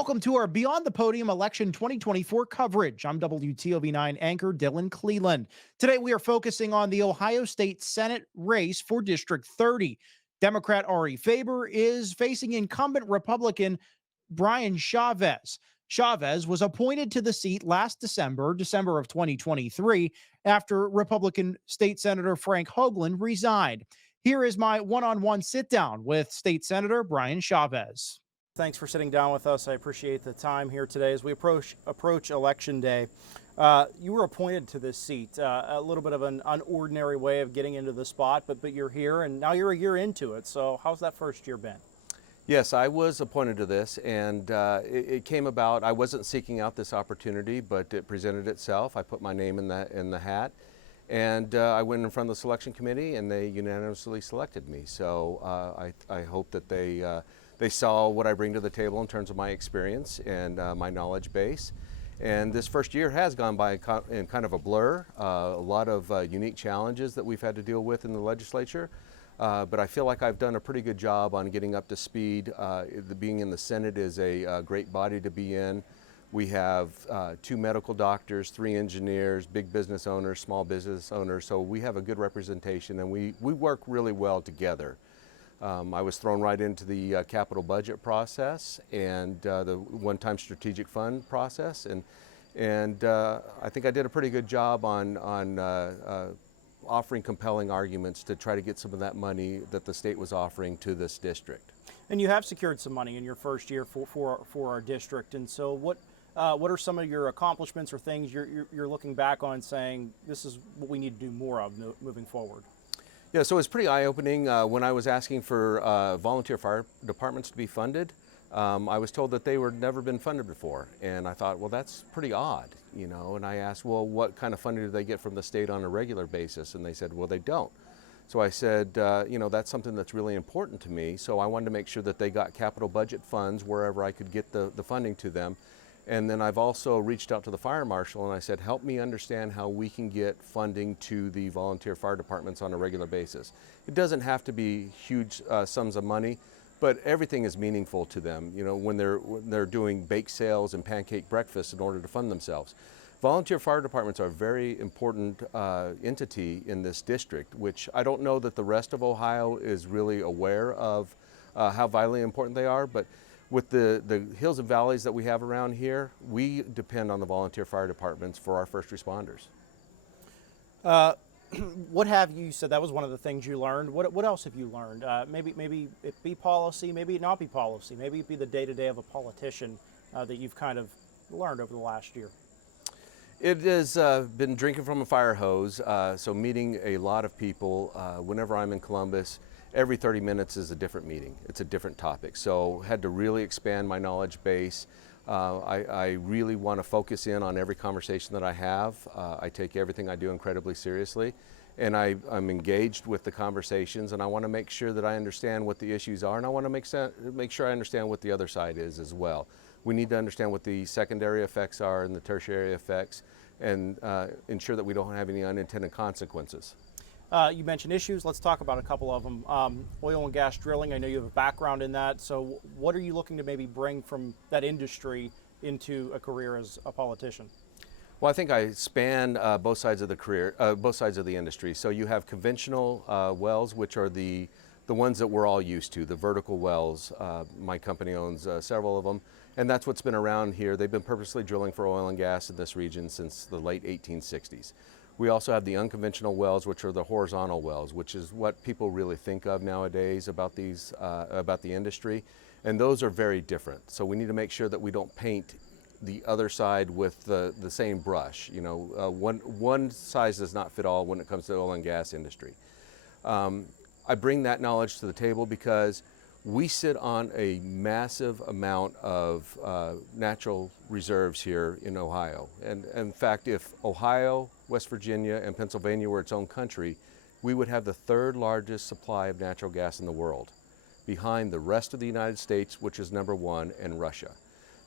Welcome to our Beyond the Podium Election 2024 coverage. I'm WTOV 9 anchor Dylan Cleland. Today we are focusing on the Ohio State Senate race for District 30. Democrat Ari Faber is facing incumbent Republican Brian Chavez. Chavez was appointed to the seat last December of 2023, after Republican State Senator Frank Hoagland resigned. Here is my one-on-one sit-down with State Senator Brian Chavez. Thanks for sitting down with us. I appreciate the time here today as we approach Election Day. You were appointed to this seat, a little bit of an unordinary way of getting into the spot, but you're here, and now you're a year into it. So how's that first year been? Yes, I was appointed to this, and it came about. I wasn't seeking out this opportunity, but it presented itself. I put my name in the hat, and I went in front of the selection committee, and they unanimously selected me. So I hope that they saw what I bring to the table in terms of my experience and my knowledge base. And this first year has gone by in kind of a blur, a lot of unique challenges that we've had to deal with in the legislature. But I feel like I've done a pretty good job on getting up to speed. Being in the Senate is a great body to be in. We have 2 medical doctors, 3 engineers, big business owners, small business owners. So we have a good representation, and we work really well together. I was thrown right into the capital budget process and the one-time strategic fund process, and I think I did a pretty good job on offering compelling arguments to try to get some of that money that the state was offering to this district. And you have secured some money in your first year for our district. And so what are some of your accomplishments or things you're looking back on saying this is what we need to do more of moving forward? Yeah, so it's pretty eye-opening. When I was asking for volunteer fire departments to be funded, I was told that they were never been funded before. And I thought, well, that's pretty odd, you know. And I asked, well, what kind of funding do they get from the state on a regular basis? And they said, well, they don't. So I said, you know, that's something that's really important to me. So I wanted to make sure that they got capital budget funds wherever I could get the funding to them. And then I've also reached out to the fire marshal and I said, help me understand how we can get funding to the volunteer fire departments on a regular basis. It doesn't have to be huge sums of money, but everything is meaningful to them, you know, when they're doing bake sales and pancake breakfasts in order to fund themselves. Volunteer fire departments are a very important entity in this district, which I don't know that the rest of Ohio is really aware of how vitally important they are, but with the hills and valleys that we have around here, we depend on the volunteer fire departments for our first responders. What have you said? That was one of the things you learned. What else have you learned? Maybe it be policy, maybe it not be policy, maybe it be the day-to-day of a politician that you've kind of learned over the last year. It has been drinking from a fire hose, so meeting a lot of people. Whenever I'm in Columbus, every 30 minutes is a different meeting. It's a different topic. So had to really expand my knowledge base. I really want to focus in on every conversation that I have. I take everything I do incredibly seriously, and I'm engaged with the conversations, and I want to make sure that I understand what the issues are, and I want to make sure I understand what the other side is as well. We need to understand what the secondary effects are and the tertiary effects, and ensure that we don't have any unintended consequences. You mentioned issues. Let's talk about a couple of them. Oil and gas drilling, I know you have a background in that. So what are you looking to maybe bring from that industry into a career as a politician? Well, I think I span both sides of the industry. So you have conventional wells, which are the ones that we're all used to, the vertical wells. My company owns several of them, and that's what's been around here. They've been purposely drilling for oil and gas in this region since the late 1860s. We also have the unconventional wells, which are the horizontal wells, which is what people really think of nowadays about the industry, and those are very different. So we need to make sure that we don't paint the other side with the same brush. You know, one size does not fit all when it comes to the oil and gas industry. I bring that knowledge to the table because we sit on a massive amount of natural reserves here in Ohio. And in fact, if Ohio, West Virginia, and Pennsylvania were its own country, we would have the 3rd largest supply of natural gas in the world, behind the rest of the United States, which is number 1, and Russia.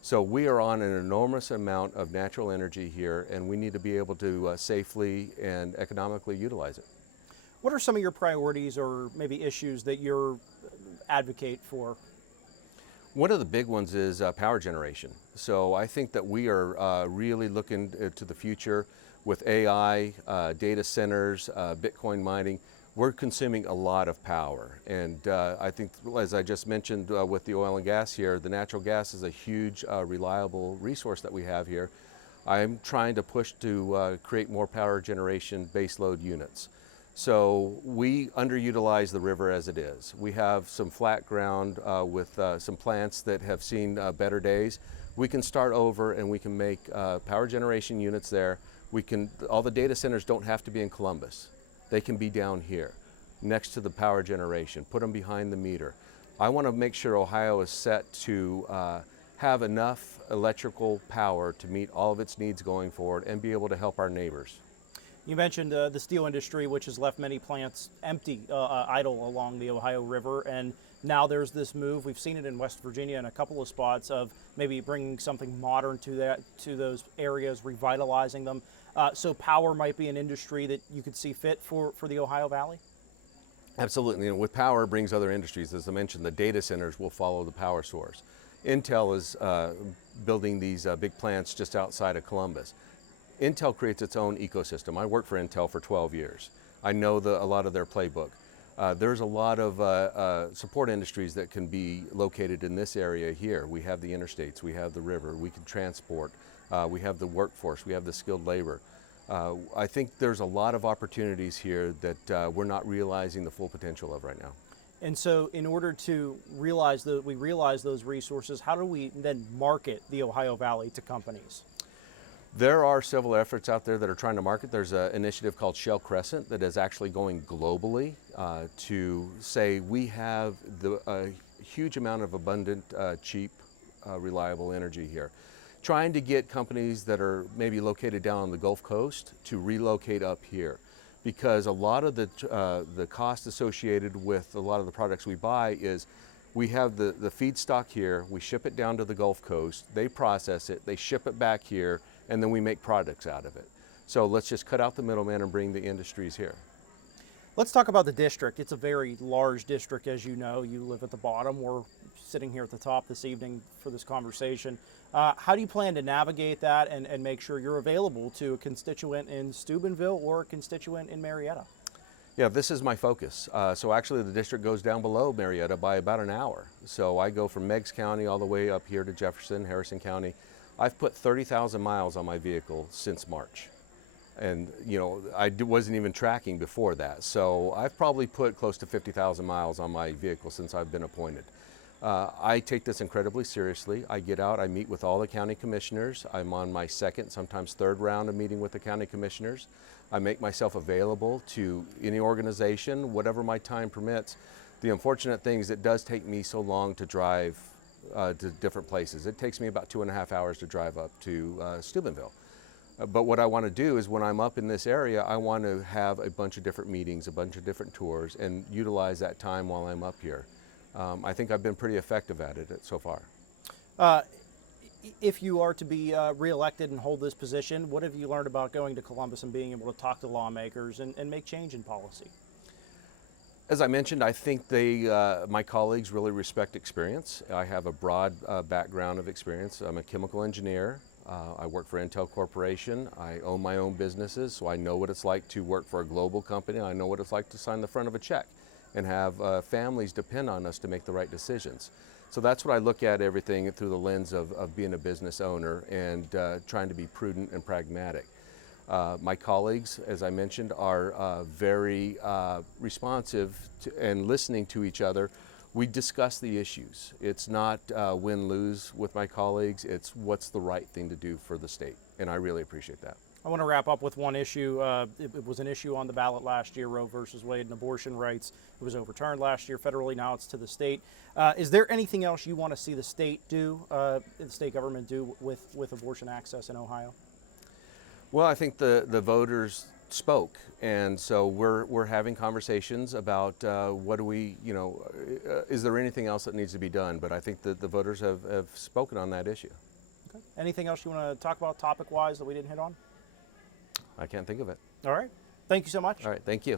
So we are on an enormous amount of natural energy here, and we need to be able to safely and economically utilize it. What are some of your priorities or maybe issues that you're advocate for? One of the big ones is power generation. So I think that we are really looking to the future with AI, data centers, Bitcoin mining. We're consuming a lot of power. And I think, as I just mentioned with the oil and gas here, the natural gas is a huge, reliable resource that we have here. I'm trying to push to create more power generation baseload units. So we underutilize the river as it is. We have some flat ground with some plants that have seen better days. We can start over and we can make power generation units there. All the data centers don't have to be in Columbus. They can be down here, next to the power generation, put them behind the meter. I want to make sure Ohio is set to have enough electrical power to meet all of its needs going forward and be able to help our neighbors. You mentioned the steel industry, which has left many plants empty, idle along the Ohio River, and now there's this move. We've seen it in West Virginia in a couple of spots of maybe bringing something modern to those areas, revitalizing them. So power might be an industry that you could see fit for the Ohio Valley? Absolutely, and with power brings other industries. As I mentioned, the data centers will follow the power source. Intel is building these big plants just outside of Columbus. Intel creates its own ecosystem. I worked for Intel for 12 years. I know a lot of their playbook. There's a lot of support industries that can be located in this area here. We have the interstates, we have the river, we can transport, we have the workforce, we have the skilled labor. I think there's a lot of opportunities here that we're not realizing the full potential of right now. And so in order to realize those resources, how do we then market the Ohio Valley to companies? There are several efforts out there that are trying to market. There's an initiative called Shell Crescent that is actually going globally to say we have a huge amount of abundant, cheap, reliable energy here. Trying to get companies that are maybe located down on the Gulf Coast to relocate up here, because a lot of the cost associated with a lot of the products we buy is we have the feedstock here, we ship it down to the Gulf Coast, they process it, they ship it back here, and then we make products out of it. So let's just cut out the middleman and bring the industries here. Let's talk about the district. It's a very large district, as you know. You live at the bottom. We're sitting here at the top this evening for this conversation. How do you plan to navigate that and make sure you're available to a constituent in Steubenville or a constituent in Marietta? Yeah, this is my focus. So actually the district goes down below Marietta by about an hour. So I go from Meigs County all the way up here to Jefferson, Harrison County. I've put 30,000 miles on my vehicle since March. And you know, I wasn't even tracking before that. So I've probably put close to 50,000 miles on my vehicle since I've been appointed. I take this incredibly seriously. I get out, I meet with all the county commissioners. I'm on my second, sometimes third round of meeting with the county commissioners. I make myself available to any organization, whatever my time permits. The unfortunate thing is it does take me so long to drive to different places. It takes me about 2.5 hours to drive up to Steubenville. But what I want to do is when I'm up in this area, I want to have a bunch of different meetings, a bunch of different tours, and utilize that time while I'm up here. I think I've been pretty effective at it so far. If you are to be reelected and hold this position, what have you learned about going to Columbus and being able to talk to lawmakers and make change in policy? As I mentioned, I think my colleagues really respect experience. I have a broad background of experience. I'm a chemical engineer. I work for Intel Corporation. I own my own businesses, so I know what it's like to work for a global company. I know what it's like to sign the front of a check and have families depend on us to make the right decisions. So that's what I look at everything through the lens of being a business owner and trying to be prudent and pragmatic. My colleagues, as I mentioned, are very responsive and listening to each other. We discuss the issues. It's not win-lose with my colleagues, it's what's the right thing to do for the state, and I really appreciate that. I want to wrap up with one issue. It was an issue on the ballot last year, Roe versus Wade and abortion rights. It was overturned last year federally, now it's to the state. Is there anything else you want to see the state do, the state government do with abortion access in Ohio? Well, I think the voters spoke, and so we're having conversations about what do we, is there anything else that needs to be done? But I think that the voters have spoken on that issue. Okay. Anything else you want to talk about topic-wise that we didn't hit on? I can't think of it. All right. Thank you so much. All right. Thank you.